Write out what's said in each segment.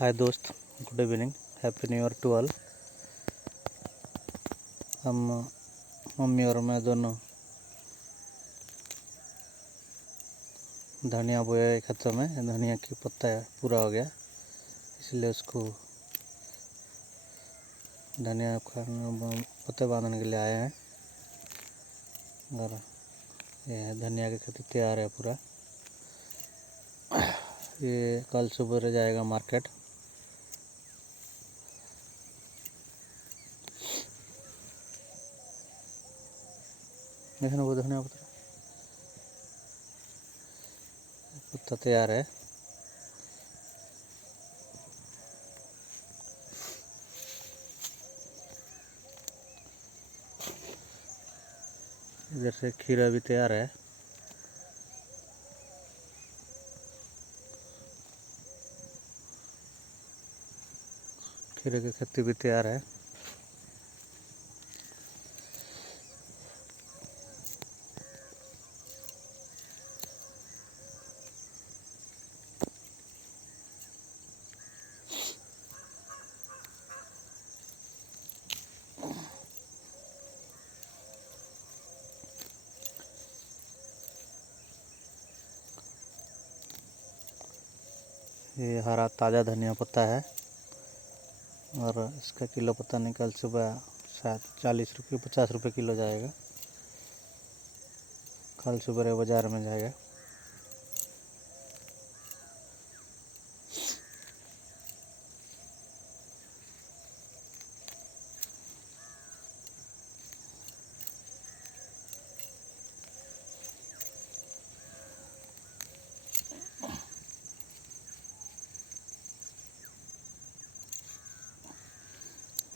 हाय दोस्त, good evening, happy new year to all. हम mummy और मैं दोनों धनिया बोया एक खेतों में। धनिया की पत्ता पूरा हो गया, इसलिए उसको धनिया पत्ते बांधने के लिए आए हैं। और ये धनिया की खेती तैयार है पूरा। ये कल सुबह जाएगा मार्केट। देखना वो धनिया पत्ता तैयार है। इधर से खीरा भी तैयार है। खीरे की खेती भी तैयार है। ये हरा ताज़ा धनिया पत्ता है और इसका किलो पता नहीं, कल सुबह शायद 40 रुपये 50 रुपये किलो जाएगा। कल सुबह बाज़ार में जाएगा।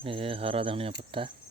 ये हरा धनिया पत्ता है।